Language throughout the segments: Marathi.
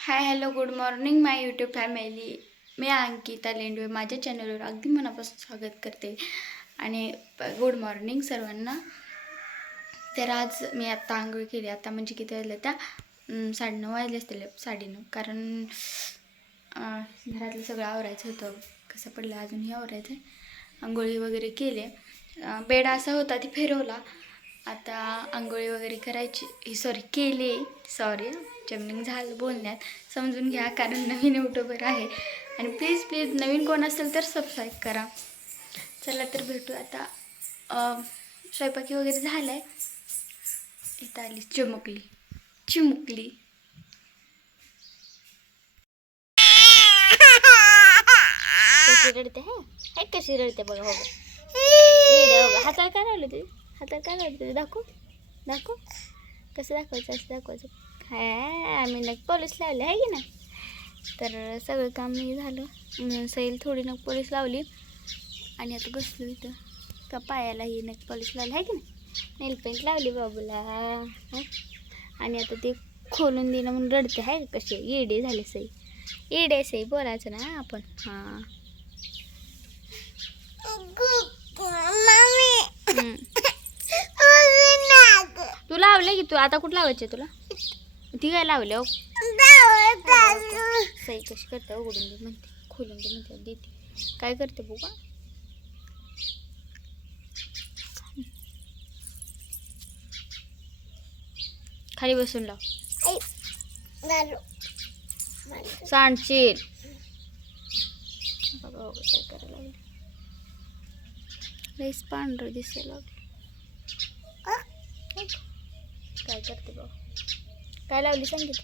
Hi hello good morning my YouTube family. मी अंकिता लेंडवे माझ्या चॅनलवर अगदी मनापासून स्वागत करते. आणि गुड मॉर्निंग सर्वांना. तर आज मी आत्ता आंघोळ केली. आता म्हणजे किती वाजल्या त्या साडेनऊ वाजले असतील. साडेनऊ. कारण घरातलं सगळं आवरायचं होतं. कसं पडलं अजूनही आवरायचं आहे आंघोळी वगैरे केले. बेडा बेड असा होता ती फिरवला. आता आंघोळी वगैरे करायची. सॉरी केली. सॉरी जमनिंग झालं बोलण्यात. समजून घ्या कारण नवीन यूट्यूबर आहे. आणि प्लीज प्लीज नवीन कोण असेल तर सबस्क्राईब करा. चला तर भेटू आता. स्वयंपाकी वगैरे झालं आहे इथं आली चिमुकली. चिमुकली. कशी रडते है? है कशी रडते बघा हो. बघा हाताला काय लावलं ते? हातात काय लावलं दाखव. दाखव. कसं दाखवायचं असं दाखवायचं. हाय आम्ही नग पॉलिश लावले आहे की ना तर सगळं काम मी झालं. सैल थोडी नग पॉलिश लावली. आणि आता घसलो इथं. का पायाला ही नग पॉलिश लावली आहे की ना नेल पेंट लावली बाबूला. आणि आता ते खोलून दिलं म्हणून रडते आहे कसे येडे झाले सई. येडे सई बोलायचं ना आपण. हां हम्म. तू लावले की तू आता कुठं लावायचे तुला? ती काय लावले अहो सई कशी करते हो? उघडून दे म्हणते. खोलून दे म्हणते. देते. काय करते बघा. खाली बसून लाव. सांडशील. बाबा काय करायला लागले. लईच पांढरं दिसायला लागलं. काय करते बाबा काय लावली सांगित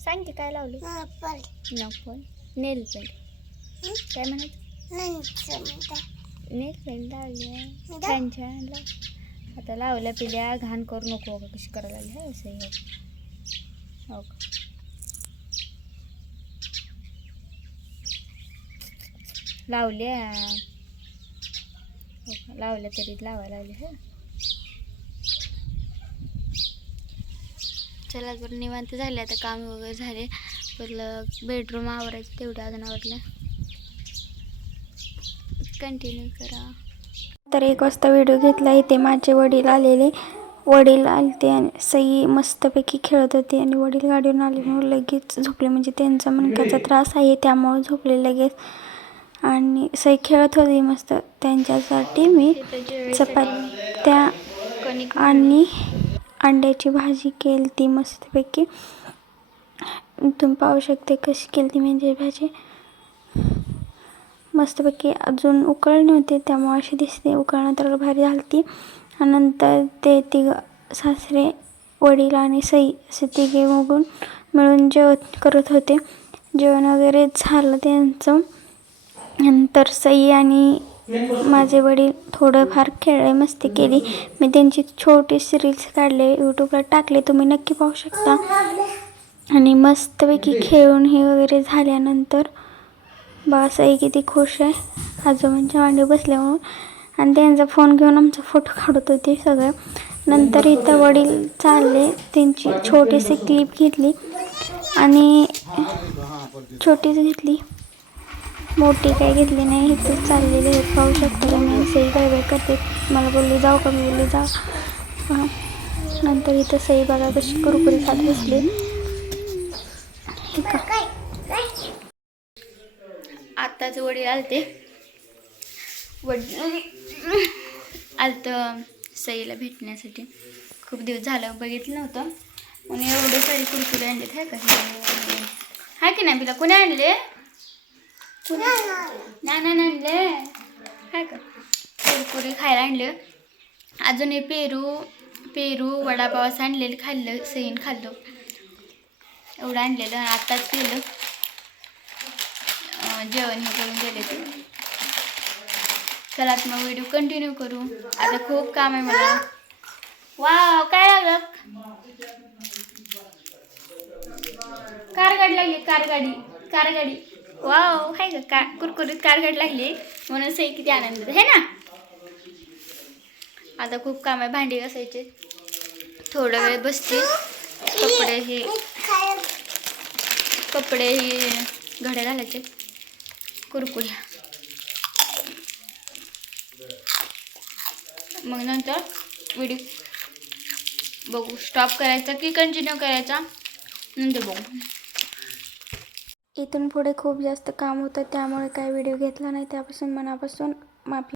सांग की काय लावली? नफल नेल पेंट काय म्हणत नेल पेंट लावली छान छान लाव. आता लावल्या पिल्या घाण करू नको बघा कशी करायला लागली. आहे असं हो हो का? लावल्या. हो लावल्या तरी लावायला लागले हा. चला बरं निवांत झाले आता काम वगैरे झाले. पहिलं बेडरूम आवरायचं तेवढं अजून आवरलं. कंटिन्यू करा. तर एक वाजता व्हिडिओ घेतला इथे माझे वडील आलेले. वडील आलते आणि सई मस्तपैकी खेळत होते आणि वडील गाडीवरून आले म्हणून लगेच झोपले. म्हणजे त्यांचा मणक्याचा त्रास आहे त्यामुळे झोपले लगेच. आणि सई खेळत होती मस्त. त्यांच्यासाठी मी चपात्या आणि अंड्याची भाजी केली ती मस्तपैकी. तुम्ही पाहू शकते कशी केली ती म्हणजे भाजी. मस्तपैकी अजून उकळ नव्हते त्यामुळे अशी दिसते उकळल्यानंतर भारी झाली ती आणि नंतर ते तिघ सासरे वडील आणि सई असे तिघे बघून मिळून जेवण करत होते. जेवण वगैरे झालं त्यांचं. नंतर सई आणि माझे वडील थोडंफार खेळले मस्ती केली. मी त्यांची छोटीशी रील्स काढले यूट्यूबला टाकले. तुम्ही नक्की पाहू शकता. आणि मस्तपैकी खेळून हे वगैरे झाल्यानंतर बा आई किती खुश आहे. आजोबांच्या मांडी बसल्यामुळं. आणि त्यांचा फोन घेऊन आमचा फोटो काढत होते सगळं. नंतर इथं वडील चालले. त्यांची छोटीशी क्लिप घेतली. आणि छोटीच घेतली. मोठी काही घेतली नाही इथे चाललेली आहेत. पाहू शकता तुम्ही सई काय काय करते? मला बोलली जाऊ का? मी बोलली जाऊ नंतर इथं सई बघा कशी कुरकुरी खात बसली. हे आत्ताच वडील आलते वडील आलतं सईला भेटण्यासाठी. खूप दिवस झालं बघितलं नव्हतं. आणि एवढे सारे कुरकुरे आणलेत हाय का? हाय की नाही? बिला कोणी आणले? नाना आणलं. हाय का कुरकुरी खायला आणलं. अजून हे पेरू पेरू वडापाव असं आणलेलं खाल्लं सईन खाल्लं. एवढं आणलेलं आत्ताच केलं. जेवण हे करून गेले ते. चला मग व्हिडिओ कंटिन्यू करू. आता खूप काम आहे मला. वा काय लागलं? कार गाडी लागली कार गाडी कार गाडी वाव हाय का का कुरकुरीत कार लागली. म्हणून सई किती आनंद आहे ना? आता खूप काम आहे भांडी घासायचे. थोडा वेळ बसतील कपडे हे कपडे हे घड्या घालायचे. कुरकुऱ्या. मग नंतर व्हिडिओ बघू स्टॉप करायचा की कंटिन्यू करायचा? नंतर बघू. इथून पुढे खूप जास्त काम होतं त्यामुळे काय व्हिडिओ घेतला नाही. त्यापासून मनापासून माफी